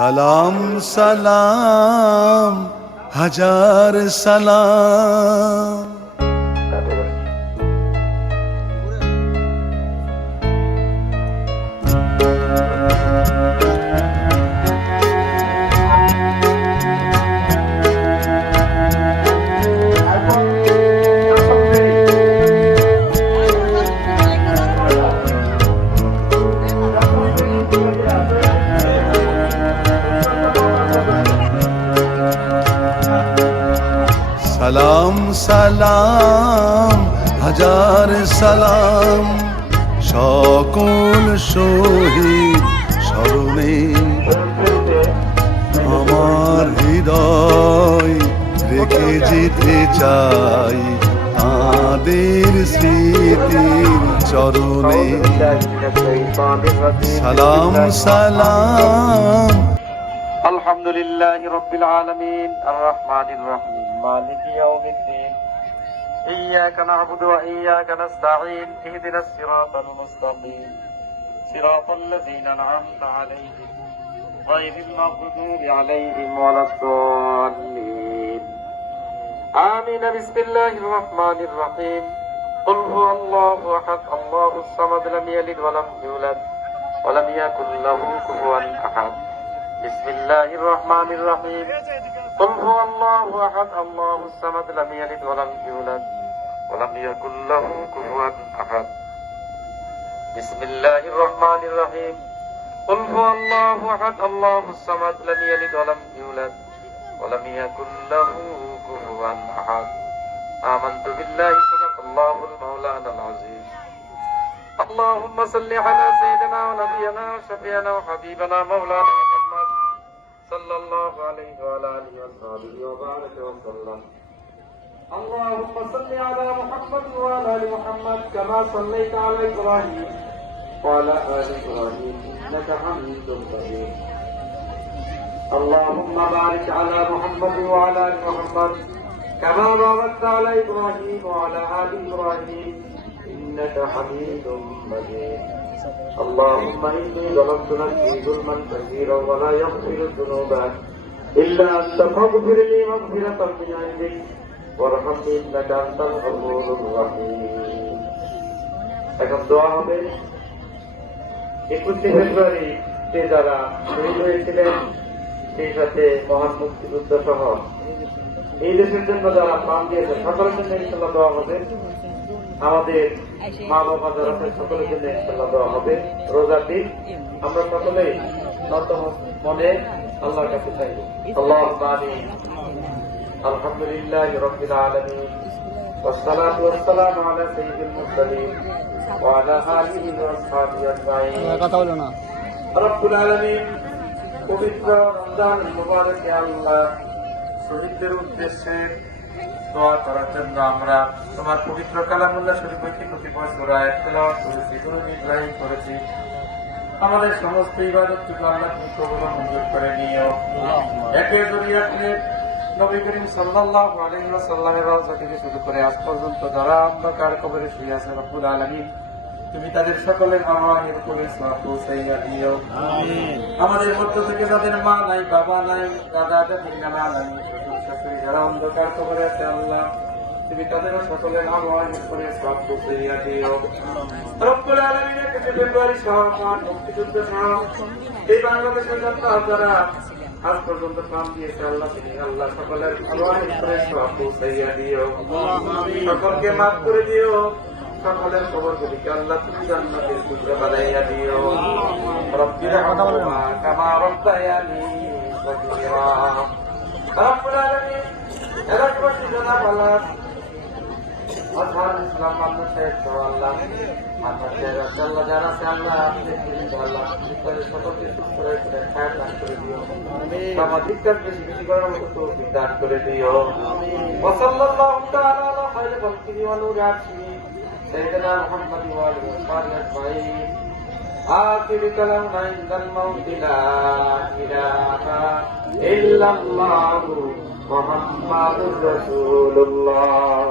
সালাম সালাম হাজার সালাম। সালাম সালাম হাজার সালাম সকল শহীদ স্মরণে আমার হৃদয় রেখে যেতে চাই তাদের স্মৃতির চরণে। সালাম সালাম। আলহামদুলিল্লাহি রাব্বিল আলামিন আর রহমানির রহিম মালিকি ইয়াউমিদ্দিন ইয়্যাকা না'বুদু ওয়া ইয়্যাকা নাস্তাঈন ইহদিনাস সিরাতাল মুস্তাকিম সিরাতাল লাযীনা আন'আমতা আলাইহিম গায়রিল মাগদুবি আলাইহিম ওয়ালাদ-দাল্লিন। আমিন। বিসমিল্লাহির রহমানির রহিম। কুল হুয়াল্লাহু আহাদ আল্লাহুস সামাদ লাম ইয়ালিদ ওয়া লাম ইউলাদ ওয়া লাম ইয়াকুল লাহু কুফুওয়ান আহাদ। বিসমিল্লাহির রহমানির রহিম। কুল হুয়াল্লাহু আহাদ আল্লাহুস সামাদ লাম ইয়ালিদ ওয়া লাম ইউলাদ ওয়া লাম ইয়াকুল লাহু কুফুওয়ান আহাদ। বিসমিল্লাহির রহমানির রহিম। কুল হুয়াল্লাহু আহাদ আল্লাহুস সামাদ লাম ইয়ালিদ ওয়া লাম ইউলাদ ওয়া লাম ইয়াকুল লাহু কুফুওয়ান আহাদ। আমানতু বিল্লাহি সাদাকাল্লাহুল মাওলানাল আযীম। اللهم صل على سيدنا ونبينا وشفيعنا وحبيبنا مولانا محمد صلى الله عليه وعلى آله وصحبه وبارك وسلم. اللهم صل على محمد وعلى آل محمد كما صليت على إبراهيم وعلى آل إبراهيم إنك حميد مجيد. اللهم بارك على محمد وعلى آل محمد كما باركت على إبراهيم وعلى آل إبراهيم إنك حميد مجيد. اللهم إني ظلمت نفسي ظلما كثيرا ولا يغفر الذنوب إلا أنت فاغفر لي مغفرة من عندك وارحمني إنك أنت الغفور الرحيم. এখন দোয়া হবে 21 ফেব্রুয়ারিতে যারা শহীদ হয়েছিলেন, সেই সাথে মহান মুক্তিযুদ্ধ সহ এই দেশের জন্য যারা প্রাণ দিয়েছেন সকলের জন্য ইনশাআল্লাহ দোয়া হবে। আমাদের মা বাবা যারা আছেন সকলের জন্য ইনশাআল্লাহ দোয়া হবে। রোজার দিন আমরা সকলেই নত মনে আল্লাহর কাছে চাইব। আল্লাহুম্মা আমিন। আলহামদুলিল্লাহি রাব্বিল আলামিন ওয়াসসালাতু ওয়াসসালামু আলা সাইয়্যিদিল মুরসালিন ওয়া আলা আলিহি ওয়া আসহাবিহি আজমাইন। কথা বলো না। রব্বুল আলামিন পবিত্র রমজান মুবারকে আল্লাহ শহীদদের উদ্দেশ্যে দোয়া করার জন্য আমরা তোমার পবিত্র কালামুল্লাহ শরীফ হইতে কতিপয় সূরা তেলাওয়াত করেছি, দুরূদ ইব্রাহিম করেছি। আমাদের সমস্ত ইবাদতটুকু আল্লাহ তুমি কবুল মঞ্জুর করে নিও। একে জরিয়াতে নবী করিম সাল্লাল্লাহু আলাইহি ওয়াসাল্লামের রওজা থেকে শুরু করে আজ পর্যন্ত যারা অন্ধকার কবরে শুয়ে আছে, রব্বুল আলামিন তুমি তাদের সকলের আরওয়াহের উপরে সওয়াব পৌঁছাইয়া দিও। আমিন। আমাদের মধ্য থেকে যাদের মা নাই, বাবা নাই, দাদা দাদি নানা নাই, শাশুড়ি যারা অন্ধকার কবরে আছে, আল্লাহ তুমি তাদেরও সকলের আরওয়াহের উপরে সওয়াব পৌঁছাইয়া দিও। রব্বুল আলামিন 21 ফেব্রুয়ারি সহ মুক্তিযুদ্ধ সহ এই বাংলাদেশের যারা আজ পর্যন্ত প্রাণ দিয়েছে, আল্লাহ তুমি আল্লাহ সকলের আরওয়াহের উপরে সওয়াব পৌঁছাইয়া দিও। সকলকে মাফ করে দিও। সকলের কবরগুলিকে আল্লাহ তুমি জান্নাতের টুকরা বানাইয়া দিও। রব্বির হামহুমা কামা রাব্বায়ানি সগীরা। রব্বুল আলামিন এলাকাবাসী জনাব আল্লাহ আজহার ইসলাম মাদ্রাসায় তো আল্লাহ মাদ্রাসায় আল্লাহ যারা আছে আল্লাহ আপনি আল্লাহ সকলকে সুস্থ করে খায় দান করে দিও। সামাজিক কাজ বেশি বেশি করার মতো তৌফিক দান করে দিও। ওয়া সাল্লাল্লাহু তাআলা আলা খায়রি খালকিহি ওয়া নূরি আরশিহি سيدنا محمد وآله وصحبه أجمعين. آخر كلامنا عند الموت لا إله إلا الله محمد رسول الله.